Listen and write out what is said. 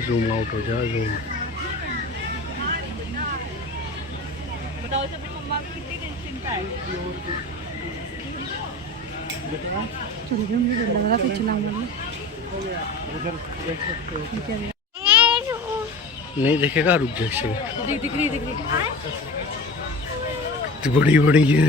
Zoom out हो जा zoom. बताओ जब मम्मा की कितनी टेंशन है। मुझे लग रहा पीछे ना नहीं देखेगा, रुक जैसे दिख रही बड़ी बड़ी है।